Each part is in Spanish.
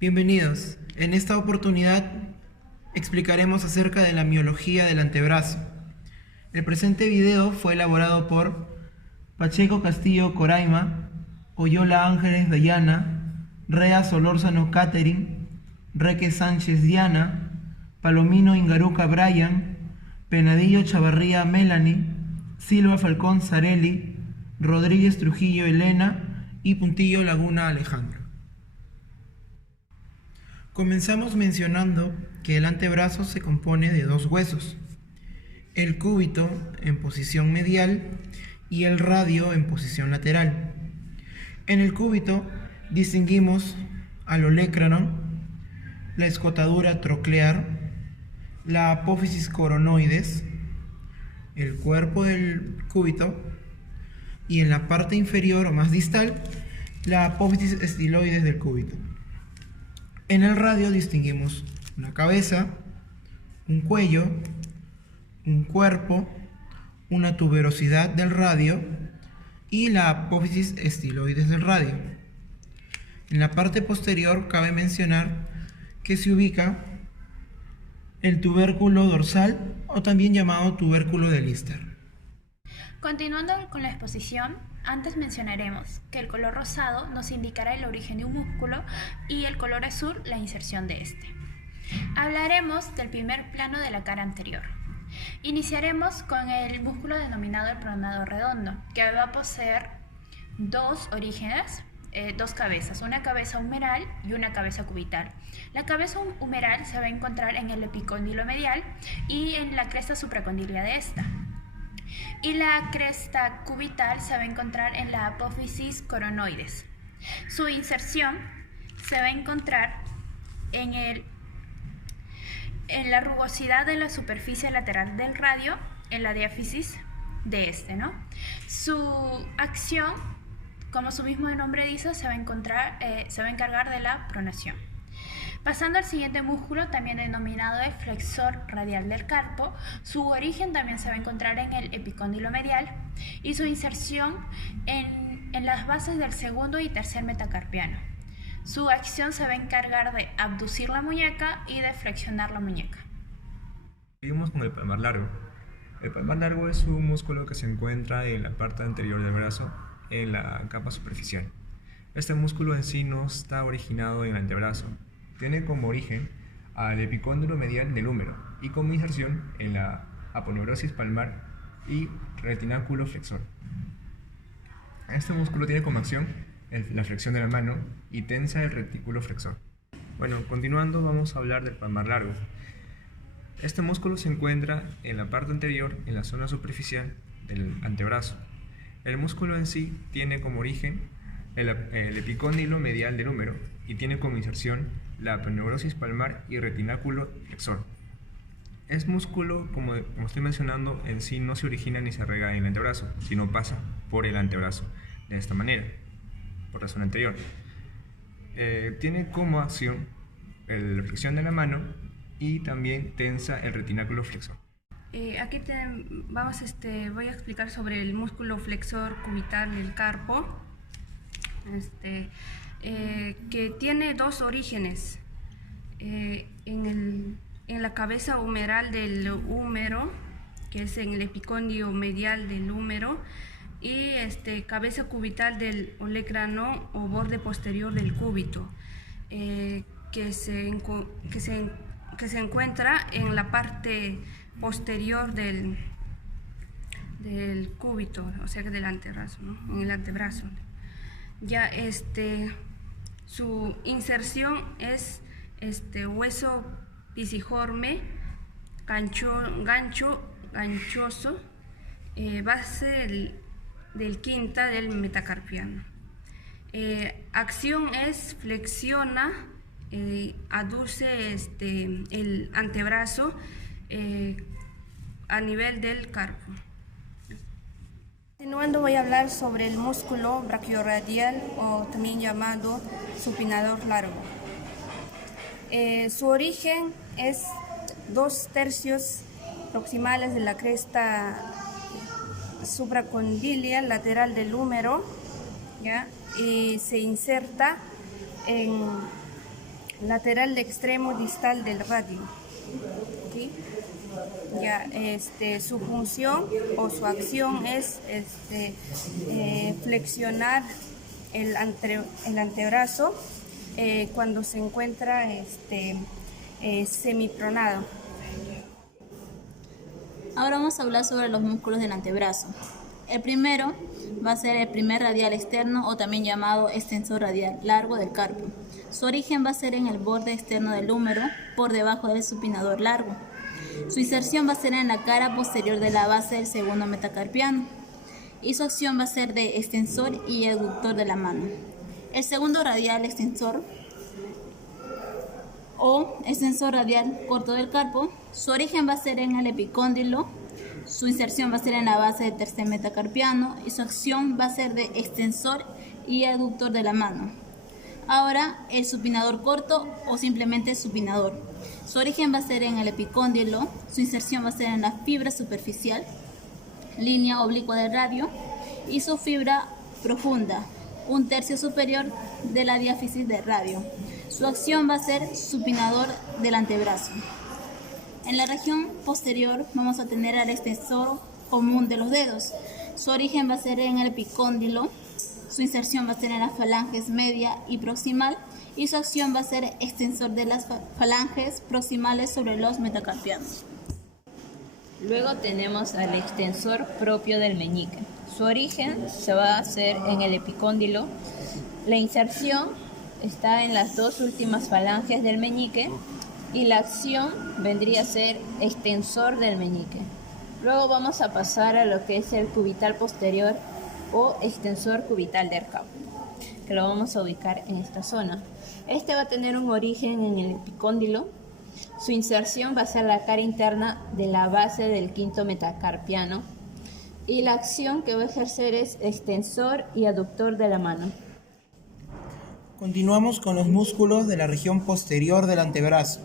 Bienvenidos. En esta oportunidad explicaremos acerca de la miología del antebrazo. El presente video fue elaborado por Pacheco Castillo Coraima, Oyola Ángeles Dayana, Rea Solórzano Catherine, Reque Sánchez Diana, Palomino Ingaruca Brian, Penadillo Chavarría Melanie, Silva Falcón Zarelli, Rodríguez Trujillo Elena y Puntillo Laguna Alejandro. Comenzamos mencionando que el antebrazo se compone de dos huesos, el cúbito en posición medial y el radio en posición lateral. En el cúbito distinguimos al olecranon, la escotadura troclear, la apófisis coronoides, el cuerpo del cúbito y en la parte inferior o más distal, la apófisis estiloides del cúbito. En el radio distinguimos una cabeza, un cuello, un cuerpo, una tuberosidad del radio y la apófisis estiloides del radio. En la parte posterior cabe mencionar que se ubica el tubérculo dorsal o también llamado tubérculo de Lister. Continuando con la exposición, antes mencionaremos que el color rosado nos indicará el origen de un músculo y el color azul la inserción de este. Hablaremos del primer plano de la cara anterior. Iniciaremos con el músculo denominado el pronado redondo, que va a poseer dos orígenes, dos cabezas, una cabeza humeral y una cabeza cubital. La cabeza humeral se va a encontrar en el epicóndilo medial y en la cresta supracondílea de esta. Y la cresta cubital se va a encontrar en la apófisis coronoides. Su inserción se va a encontrar en la rugosidad de la superficie lateral del radio, en la diáfisis de este, ¿no? Su acción, como su mismo nombre dice, se va a encargar de la pronación. Pasando al siguiente músculo, también denominado el flexor radial del carpo, su origen también se va a encontrar en el epicóndilo medial y su inserción en las bases del segundo y tercer metacarpiano. Su acción se va a encargar de abducir la muñeca y de flexionar la muñeca. Seguimos con el palmar largo. El palmar largo es un músculo que se encuentra en la parte anterior del brazo, en la capa superficial. Este músculo en sí no está originado en el antebrazo. Tiene como origen al epicóndilo medial del húmero y como inserción en la aponeurosis palmar y retináculo flexor. Este músculo tiene como acción la flexión de la mano y tensa el retículo flexor. Bueno, continuando vamos a hablar del palmar largo. Este músculo se encuentra en la parte anterior, en la zona superficial del antebrazo. El músculo en sí tiene como origen el epicóndilo medial del húmero y tiene como inserción la aponeurosis palmar y retináculo flexor. Este músculo, como estoy mencionando, en sí no se origina ni se agrega en el antebrazo, sino pasa por el antebrazo, de esta manera, por la zona anterior. Tiene como acción la flexión de la mano y también tensa el retináculo flexor. Aquí voy a explicar sobre el músculo flexor cubital del carpo, que tiene dos orígenes, en la cabeza humeral del húmero, que es en el epicóndilo medial del húmero, y cabeza cubital del olecrano o borde posterior del cúbito, que se encuentra en la parte posterior del cúbito, o sea que del antebrazo, ¿no? En el antebrazo. Ya su inserción es hueso pisiforme, ganchoso, base del quinta del metacarpiano. Acción es flexiona, aduce el antebrazo a nivel del carpo. Continuando voy a hablar sobre el músculo brachioradial o también llamado supinador largo. Su origen es 2/3 proximales de la cresta supracondilia lateral del húmero, ¿ya? Y se inserta en lateral extremo distal del radio. ¿Sí? Ya, su función o su acción es flexionar el antebrazo cuando se encuentra semipronado. Ahora vamos a hablar sobre los músculos del antebrazo. El primero va a ser el primer radial externo o también llamado extensor radial largo del carpo. Su origen va a ser en el borde externo del húmero por debajo del supinador largo. Su inserción va a ser en la cara posterior de la base del segundo metacarpiano y su acción va a ser de extensor y aductor de la mano. El segundo radial extensor o extensor radial corto del carpo, su origen va a ser en el epicóndilo, su inserción va a ser en la base del tercer metacarpiano y su acción va a ser de extensor y aductor de la mano. Ahora el supinador corto o simplemente supinador. Su origen va a ser en el epicóndilo, su inserción va a ser en la fibra superficial, línea oblicua del radio y su fibra profunda, 1/3 superior de la diáfisis del radio. Su acción va a ser supinador del antebrazo. En la región posterior vamos a tener al extensor común de los dedos. Su origen va a ser en el epicóndilo, su inserción va a ser en las falanges media y proximal y su acción va a ser extensor de las falanges proximales sobre los metacarpianos. Luego tenemos al extensor propio del meñique. Su origen se va a hacer en el epicóndilo. La inserción está en las dos últimas falanges del meñique y la acción vendría a ser extensor del meñique. Luego vamos a pasar a lo que es el cubital posterior o extensor cubital del carpo, que lo vamos a ubicar en esta zona. Este va a tener un origen en el epicóndilo. Su inserción va a ser la cara interna de la base del quinto metacarpiano y la acción que va a ejercer es extensor y aductor de la mano. Continuamos con los músculos de la región posterior del antebrazo.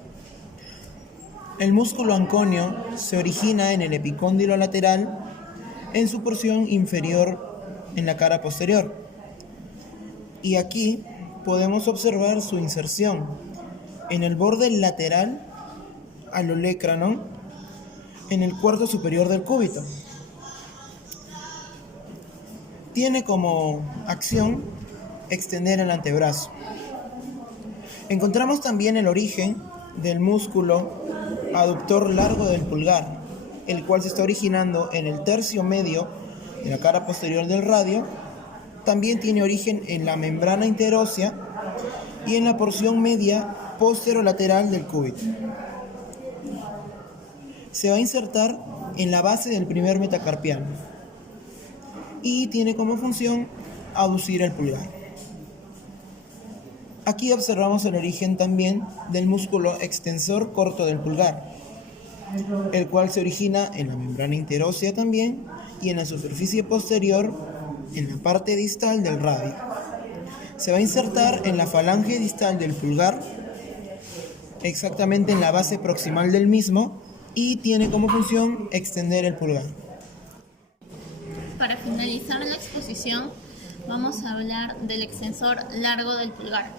El músculo anconio se origina en el epicóndilo lateral en su porción inferior en la cara posterior. Y aquí podemos observar su inserción en el borde lateral al olecrano en el cuarto superior del cúbito. Tiene como acción extender el antebrazo. Encontramos también el origen del músculo aductor largo del pulgar, el cual se está originando en el tercio medio de la cara posterior del radio. También tiene origen en la membrana interósea y en la porción media posterolateral del cúbito. Se va a insertar en la base del primer metacarpiano y tiene como función aducir el pulgar. Aquí observamos el origen también del músculo extensor corto del pulgar, el cual se origina en la membrana interósea también y en la superficie posterior en la parte distal del radio. Se va a insertar en la falange distal del pulgar, exactamente en la base proximal del mismo, y tiene como función extender el pulgar. Para finalizar la exposición, vamos a hablar del extensor largo del pulgar.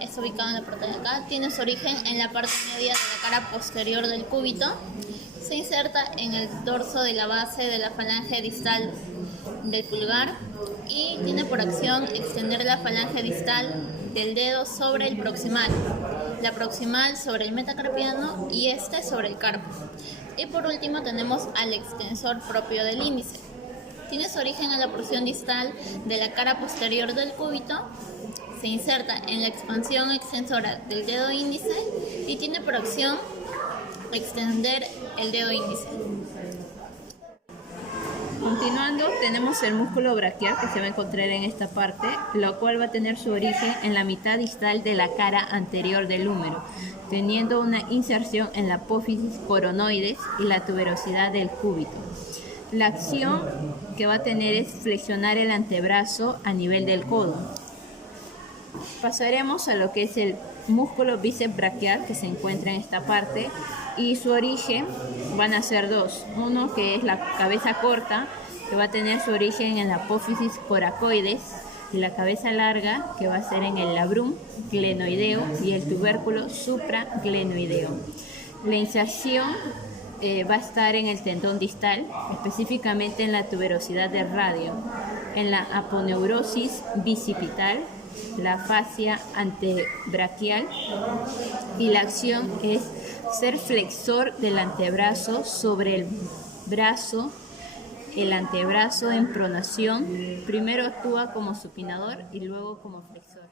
Es ubicado en la parte de acá, tiene su origen en la parte media de la cara posterior del cúbito. Se inserta en el dorso de la base de la falange distal del pulgar y tiene por acción extender la falange distal del dedo sobre el proximal, la proximal sobre el metacarpiano y este sobre el carpo. Y por último tenemos al extensor propio del índice. Tiene su origen en la porción distal de la cara posterior del cúbito. Se inserta en la expansión extensora del dedo índice y tiene por acción extender el dedo índice. Continuando, tenemos el músculo braquial que se va a encontrar en esta parte, lo cual va a tener su origen en la mitad distal de la cara anterior del húmero, teniendo una inserción en la apófisis coronoides y la tuberosidad del cúbito. La acción que va a tener es flexionar el antebrazo a nivel del codo. Pasaremos a lo que es el músculo bíceps braquial que se encuentra en esta parte y su origen van a ser dos. Uno que es la cabeza corta, que va a tener su origen en la apófisis coracoides, y la cabeza larga, que va a ser en el labrum glenoideo, y el tubérculo supraglenoideo. La inserción va a estar en el tendón distal, específicamente en la tuberosidad del radio, en la aponeurosis bicipital, la fascia antebraquial, y la acción es ser flexor del antebrazo sobre el brazo, el antebrazo en pronación. Primero actúa como supinador y luego como flexor.